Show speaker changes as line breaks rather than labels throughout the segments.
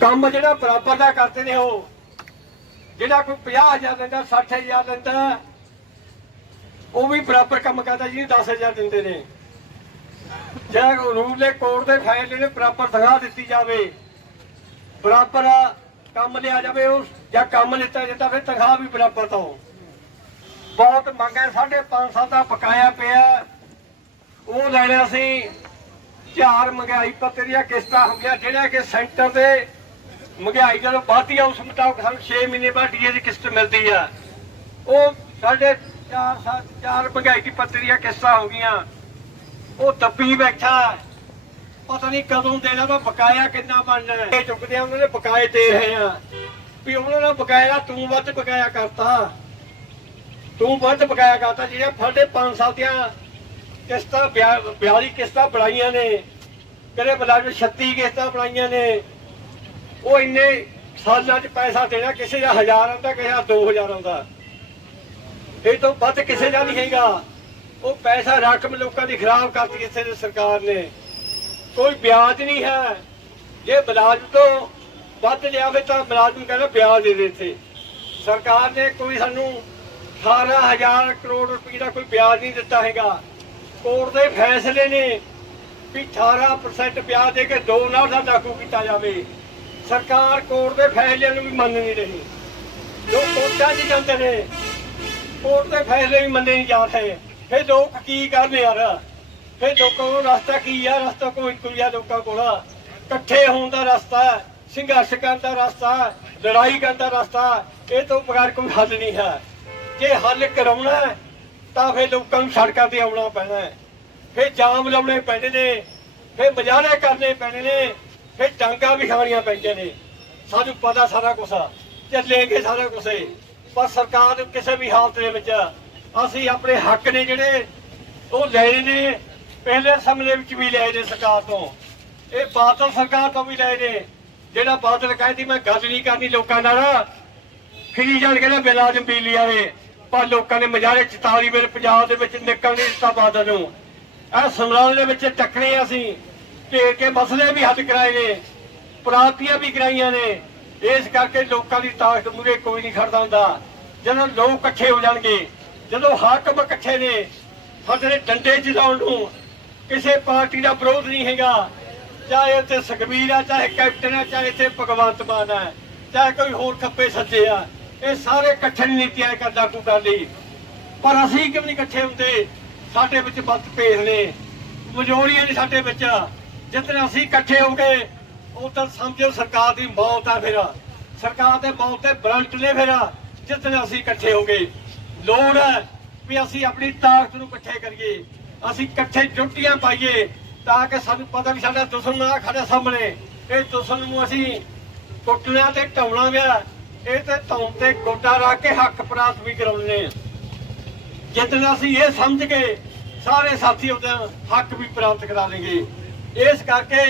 ਕੰਮ ਜਿਹੜਾ ਬਰਾਬਰ ਦਾ ਕਰਦੇ ਨੇ ਉਹ, ਜਿਹੜਾ ਕੋਈ 50000 ਲੈਂਦਾ 60000 ਦਿੰਦਾ, ਉਹ ਵੀ ਬਰਾਬਰ ਕੰਮ ਕਰਦਾ, ਜਿਹਨੂੰ 10000 ਦਿੰਦੇ ਨੇ। ਜਾਂ ਰੂਲੇ ਕੋਰਟ ਦੇ ਫੈਸਲੇ ਨੇ ਬਰਾਬਰ ਤਨਖਾਹ ਦਿੱਤੀ ਜਾਵੇ, ਬਰਾਬਰ ਕੰਮ ਲਿਆ ਜਾਵੇ, ਉਹ ਜਾਂ ਕੰਮ ਲਿੱਤਾ ਜਾਂਦਾ ਫਿਰ ਤਨਖਾਹ ਵੀ ਬਰਾਬਰ ਤੋਂ ਬਹੁਤ ਮੰਗਿਆ ਹੈ ਸਾਢੇ ਪੰਜ ਸਾਲ ਦਾ ਬਕਾਇਆ ਪਿਆ, ਉਹ ਲੈਣਾ ਸੀ ਚਾਰ ਮਹਿੰਗਾਈ ਪੱਤੇ ਦੀਆਂ ਕਿਸ਼ਤਾਂ ਹੋ ਗਿਆ ਜਿਹੜਾ ਕਿ ਸੈਂਟਰ ਦੇ ਮਹਿੰਗਾਈ ਜਦੋਂ ਵੱਧਦੀ ਆ ਉਸ ਮੁਤਾਬਕ ਸਾਨੂੰ 6 ਮਹੀਨੇ ਬਾਅਦ ਡੀਏ ਦੀ ਕਿਸ਼ਤ ਮਿਲਦੀ ਆ। ਉਹ ਸਾਡੇ ਚਾਰ ਸੱਤ, ਚਾਰ ਮਹਿੰਗਾਈ ਦੀ ਪੱਤੇ ਦੀਆਂ ਕਿਸ਼ਤਾਂ ਹੋ ਗਈਆਂ। ਉਹ ਦੱਬੀ ਬੈਠਾ। ਪਤਾ ਨਹੀਂ ਕਦੋਂ ਦੇਣਾ ਤਾਂ ਬਕਾਇਆ ਕਿੰਨਾ ਬਣਨਾ ਇਹ ਚੁੱਕਦੇ ਆ, ਉਹਨਾਂ ਨੇ ਬਕਾਏ ਦੇ ਰਹੇ ਆ। ਵੀ ਉਹਨਾਂ ਨੇ ਬਕਾਇਆ, ਤੂੰ ਵੱਧ ਬਕਾਇਆ ਕਰਤਾ। ਤੂੰ ਵੱਧ ਬਕਾਇਆ ਕਰਤਾ, ਜਿਹੜੀਆਂ ਸਾਡੇ 5 ਸਾਲ ਦੀਆਂ ਕਿਸ਼ਤਾਂ 42 ਕਿਸ਼ਤਾਂ ਬਣਾਈਆਂ ਨੇ। ਕਿਹੜੇ ਬਲਾਜ 36 ਕਿਸ਼ਤਾਂ ਬਣਾਈਆਂ ਨੇ, ਉਹ ਇੰਨੇ ਸਾਲਾਂ 'ਚ ਪੈਸਾ ਦੇਣਾ, ਕਿਸੇ ਦਾ ਹਜ਼ਾਰ ਆਉਂਦਾ, ਕਿਸੇ ਦਾ 2000 ਆਉਂਦਾ। ਇਹ ਤੋਂ ਵੱਧ ਕਿਸੇ ਦਾ ਨਹੀਂ ਹੈਗਾ। ਉਹ ਪੈਸਾ ਰਕਮ ਲੋਕਾਂ ਦੀ ਖਰਾਬ ਕਰਤੀ ਕਿਸੇ ਨੇ ਸਰਕਾਰ ਨੇ। ਕੋਈ ਵਿਆਜ ਨਹੀਂ ਹੈ। ਜੇ ਬਲਾਜ ਤੋਂ ਵੱਧ ਲਿਆਵੇ ਤਾਂ ਬਲਾਜ ਨੂੰ ਕਹਿੰਦਾ ਵਿਆਜ ਦੇ ਦੇ ਇੱਥੇ। ਸਰਕਾਰ ਨੇ ਕੋਈ ਸਾਨੂੰ 18000 ਕਰੋੜ ਰੁਪਏ ਦਾ ਕੋਈ ਵਿਆਜ ਨਹੀਂ ਦਿੱਤਾ ਹੈਗਾ। ਕੋਰਟ ਦੇ ਫੈਸਲੇ ਨੇ। ਵੀ 18% ਵਿਆਜ ਦੇ ਕੇ ਦੋ ਨਾਲ ਦਾ ਲਾਗੂ ਕੀਤਾ ਜਾਵੇ। ਸਰਕਾਰ ਕੋਰਟ ਦੇ ਫੈਸਲਿਆਂ ਨੂੰ ਵੀ ਮੰਨ ਨਹੀਂ ਰਹੀ। ਲੋਕ ਕੋਰਟਾਂ 'ਚ ਜਾਂਦੇ ਨੇ। ਕੋਰਟ ਦੇ ਫੈਸਲੇ ਵੀ ਮੰਨੇ ਨਹੀਂ ਜਾ ਰਹੇ ਫਿਰ ਲੋਕ ਕੀ ਕਰਨ ਯਾਰ? ਫਿਰ ਲੋਕਾਂ ਕੋਲ ਰਸਤਾ ਕੀ ਆ? ਰਸਤਾ ਕੋਈ ਕੋਈ ਆ ਲੋਕਾਂ ਕੋਲ। ਇਕੱਠੇ ਹੋਣ ਦਾ ਰਸਤਾ ਸੰਘਰਸ਼ ਕਰਨ ਦਾ ਰਸਤਾ ਲੜਾਈ ਕਰਨ ਦਾ ਰਸਤਾ ਇਹ ਤੋਂ ਬਗੈਰ ਕੋਈ ਹੱਲ ਨਹੀਂ ਹੈ। ਜੇ ਹੱਲ ਕਰਾਉਣਾ ਤਾਂ ਫਿਰ ਲੋਕਾਂ ਨੂੰ ਸੜਕਾਂ ਤੇ ਆਉਣਾ ਪੈਣਾ ਹੈ। ਫਿਰ ਜਾਮ ਲਾਉਣੇ ਪੈਣੇ ਨੇ, ਫਿਰ ਮਜਾਰੇ ਕਰਨੇ ਪੈਣੇ ਨੇ, ਫਿਰ ਡਾਂਗਾ ਵੀ ਖਾਣੀਆਂ ਪੈਂਦੀਆਂ ਨੇ। ਸਾਨੂੰ ਪਤਾ ਸਾਰਾ ਕੁਝ ਚੱਲੇਗੇ ਸਾਰਾ ਕੁਝ ਪਰ ਸਰਕਾਰ ਨੂੰ ਕਿਸੇ ਵੀ ਹਾਲਤ ਦੇ ਵਿੱਚ ਅਸੀਂ ਆਪਣੇ ਹੱਕ ਨੇ ਜਿਹੜੇ ਉਹ ਲੈਣੇ ਨੇ, ਪਹਿਲੇ ਸਮੇਂ ਵਿੱਚ ਵੀ ਲਏ ਨੇ ਸਰਕਾਰ ਤੋਂ। ਇਹ ਬਾਦਲ ਸਰਕਾਰ ਤੋਂ ਵੀ ਲਏ ਨੇ। ਜਿਹੜਾ ਬਾਦਲ ਕਹਿੰਦੀ, ਮੈਂ ਗੱਲ ਨਹੀਂ ਕਰਨੀ ਲੋਕਾਂ ਨਾਲ। ਫਿਰੀ ਜਾਣ ਕੇ ਨਾ ਬਿਲਾਜਮ ਬਿਜਲੀ ਵਾਲੇ। ਪਰ ਲੋਕਾਂ ਨੇ ਮਜਾਰੇ 44 ਬਿਲ ਪੰਜਾਬ ਦੇ ਵਿੱਚ ਨਿਕਲ ਨਹੀਂ ਦਿੱਤਾ ਬਾਦਲ ਨੂੰ। ਇਹ ਸਮਰਾਲ ਦੇ ਵਿੱਚ ਟੱਕਰੇ ਅਸੀਂ। ਢੇਰ ਕੇ ਮਸਲੇ ਵੀ ਹੱਲ ਕਰਾਏ ਨੇ, ਪ੍ਰਾਪਤੀਆਂ ਵੀ ਕਰਾਈਆਂ ਨੇ। ਇਸ ਕਰਕੇ ਲੋਕਾਂ ਦੀ ਤਾਕਤ ਮੂਰੇ ਕੋਈ ਨਹੀਂ ਖੜਦਾ ਹੁੰਦਾ। ਜਦੋਂ ਲੋਕ ਇਕੱਠੇ ਹੋ ਜਾਣਗੇ, ਜਦੋਂ ਹਾਕਮ ਇਕੱਠੇ ਨੇ, ਸਾਡੇ ਡੰਡੇ ਚਲਾਉਣ ਨੂੰ ਕਿਸੇ ਪਾਰਟੀ ਦਾ ਵਿਰੋਧ ਨਹੀਂ ਹੈਗਾ। ਚਾਹੇ ਉੱਥੇ ਸੁਖਬੀਰ ਆ, ਚਾਹੇ ਕੈਪਟਨ ਆ, ਚਾਹੇ ਇੱਥੇ ਭਗਵੰਤ ਮਾਨ ਆ, ਚਾਹੇ ਕੋਈ ਹੋਰ ਖੱਪੇ ਸੱਜੇ ਆ, ਇਹ ਸਾਰੇ ਇਕੱਠੇ ਨੀਤੀਆਂ ਕਰਦਾ ਲਾਗੂ ਕਰ ਲਈ ਪਰ ਅਸੀਂ ਕਿਉਂ ਨਹੀਂ ਇਕੱਠੇ ਹੁੰਦੇ? ਸਾਡੇ ਵਿੱਚ ਮਤ ਭੇਦ ਨੇ। ਮਜੋਰੀਆਂ ਨੇ ਸਾਡੇ ਵਿੱਚ। ਜਿੱਦਣ ਅਸੀਂ ਇਕੱਠੇ ਹੋ ਗਏ ਉਦੋਂ ਸਮਝੋ ਸਰਕਾਰ ਦੀ ਮੌਤ ਆ ਫਿਰ। ਸਰਕਾਰ ਦੇ ਮੌਤ ਤੇ ਬਰੰਟ ਨੇ ਫਿਰ। ਜਿੱਦਣ ਅਸੀਂ ਇਕੱਠੇ ਹੋ ਗਏ। ਲੋੜ ਹੈ ਵੀ ਅਸੀਂ ਆਪਣੀ ਤਾਕਤ ਨੂੰ ਇਕੱਠੇ ਕਰੀਏ। ਅਸੀਂ ਇਕੱਠੇ ਜੁੱਟੀਆਂ ਪਾਈਏ ਤਾਂ ਕਿ ਸਾਨੂੰ ਪਤਾ ਵੀ ਸਾਡਾ ਦੁਸ਼ਮਣ ਆ ਖੜਾ ਸਾਹਮਣੇ। ਇਹ ਦੁਸ਼ਮਣ ਨੂੰ ਅਸੀਂ ਟੁੱਟਣਾ ਤੇ ਢਾਉਣਾ ਵਿਆ ਇਹ ਤੇ ਧੌਣ ਤੇ ਗੋਡਾ ਰੱਖ ਕੇ ਹੱਕ ਪ੍ਰਾਪਤ ਵੀ ਕਰਾਉਣੇ ਆ ਜਿੱਦਣ ਅਸੀਂ ਇਹ ਸਮਝ ਕੇ ਸਾਰੇ ਸਾਥੀ ਉਹਦਾ ਹੱਕ ਵੀ ਪ੍ਰਾਪਤ ਕਰਾ ਲੇਗੇ, ਇਸ ਕਰਕੇ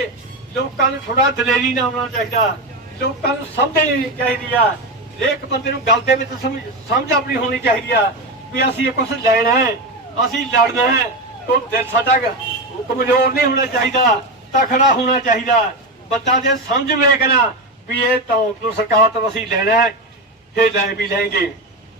ਲੋਕਾਂ ਨੂੰ ਥੋੜਾ ਦਲੇਰੀ ਨਾਲ ਆਉਣਾ ਚਾਹੀਦਾ। ਲੋਕਾਂ ਨੂੰ ਸਮਝਣੀ ਚਾਹੀਦੀ ਆ। ਹਰੇਕ ਬੰਦੇ ਨੂੰ ਗੱਲ ਦੇ ਵਿੱਚ ਸਮਝ ਆਪਣੀ ਹੋਣੀ ਚਾਹੀਦੀ ਆ ਵੀ ਅਸੀਂ ਇਹ ਕੁਝ ਲੈਣਾ ਹੈ, ਅਸੀਂ ਲੜਨਾ ਹੈ ਕੋਈ ਦਿਲ ਸਾਡਾ ਕਮਜ਼ੋਰ ਨਹੀਂ ਹੋਣਾ ਚਾਹੀਦਾ ਤਖੜਾ ਹੋਣਾ ਚਾਹੀਦਾ। ਬੰਦਾ ਜੇ ਸਮਝ ਵੇਖਣਾ ਵੀ ਇਹ ਤਾਂ ਸਰਕਾਰ ਤੋਂ ਅਸੀਂ ਲੈਣਾ ਹੈ ਤੇ ਲੈ ਵੀ ਲੈਂਗੇ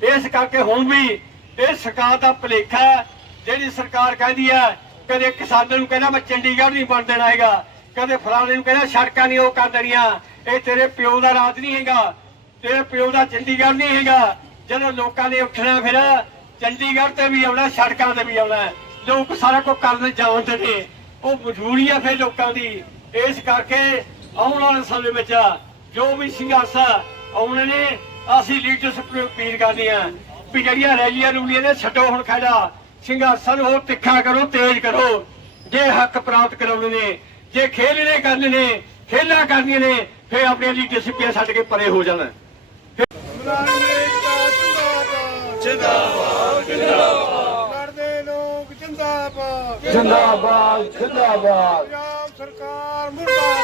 ਇਸ ਕਰਕੇ ਹੁਣ ਵੀ ਇਹ ਸਰਕਾਰ ਦਾ ਭਲੇਖਾ ਜਿਹੜੀ ਸਰਕਾਰ ਕਹਿੰਦੀ ਹੈ, ਕਦੇ ਕਿਸਾਨਾਂ ਨੂੰ ਕਹਿੰਦਾ, ਮੈਂ ਚੰਡੀਗੜ੍ਹ ਨਹੀਂ ਬਣ ਦੇਣਾ ਹੈਗਾ। ਕਦੇ ਫਲਾਣੇ ਨੂੰ ਕਹਿੰਦਾ, ਸੜਕਾਂ ਨਹੀਂ ਉਹ ਕਰ ਦੇਣੀਆਂ। ਇਹ ਤੇਰੇ ਪਿਓ ਦਾ ਰਾਜ ਨਹੀਂ ਹੈਗਾ। ਤੇਰੇ ਪਿਓ ਦਾ ਚੰਡੀਗੜ੍ਹ ਨਹੀਂ ਹੈਗਾ। ਜਦੋਂ ਲੋਕਾਂ ਨੇ ਉੱਠਣਾ ਫਿਰ ਚੰਡੀਗੜ੍ਹ ਤੇ ਵੀ ਆਉਣਾ, ਸੜਕਾਂ ਤੇ ਵੀ ਆਉਣਾ। ਲੋਕ ਸਾਰਾ ਕੁਝ ਕਰਨ ਜਾਣਦੇ ਨੇ। ਉਹ ਮਜਬੂਰੀ ਆ ਫਿਰ ਲੋਕਾਂ ਦੀ। ਇਸ ਕਰਕੇ ਆਉਣ ਵਾਲੇ ਸਮੇਂ ਵਿੱਚ ਜੋ ਵੀ ਸੰਘਰਸ਼ ਆਉਣੇ ਨੇ, ਅਸੀਂ ਲੀਡਰਸ਼ਿਪ ਨੂੰ ਅਪੀਲ ਕਰਦੇ ਆ ਵੀ ਜਿਹੜੀਆਂ ਰੈਲੀਆਂ ਰੂਲੀਆਂ ਨੇ ਛੱਡੋ ਹੁਣ ਖੜਾ ਸੰਘਰਸ਼ਾਂ ਨੂੰ ਹੋਰ ਤਿੱਖਾ ਕਰੋ ਤੇਜ਼ ਕਰੋ। ਜੇ ਹੱਕ ਪ੍ਰਾਪਤ ਕਰਾਉਣੇ ਨੇ ਜੇ ਖੇਲਣੇ ਕਰਨੇ ਨੇ ਖੇਲਾਂ ਕਰਨੀਆਂ ਨੇ ਫਿਰ ਆਪਣੀਆਂ ਲੀਡਰਸ਼ਿਪਾਂ ਛੱਡ ਕੇ ਪਰੇ ਹੋ ਜਾਣਾ।
ਜਿੰਦਾਬਾਦ ਜਿੰਦਾਬਾਦ। ਲੜਦੇ ਲੋਕ ਜਿੰਦਾਬਾਦ।
ਜਿੰਦਾਬਾਦ ਜਿੰਦਾਬਾਦ।
ਪੰਜਾਬ ਸਰਕਾਰ ਮੁਰਦਾਬਾਦ।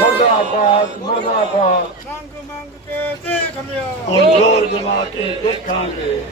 ਮੁਰਦਾਬਾਦ ਮੁਰਦਾਬਾਦ।
ਸੰਗ ਮੰਗ ਕੇ ਦੇਖ ਲਿਆ।
ਹੁਣ ਜ਼ੋਰ ਜਮਾ ਕੇ ਦੇਖਾਂਗੇ।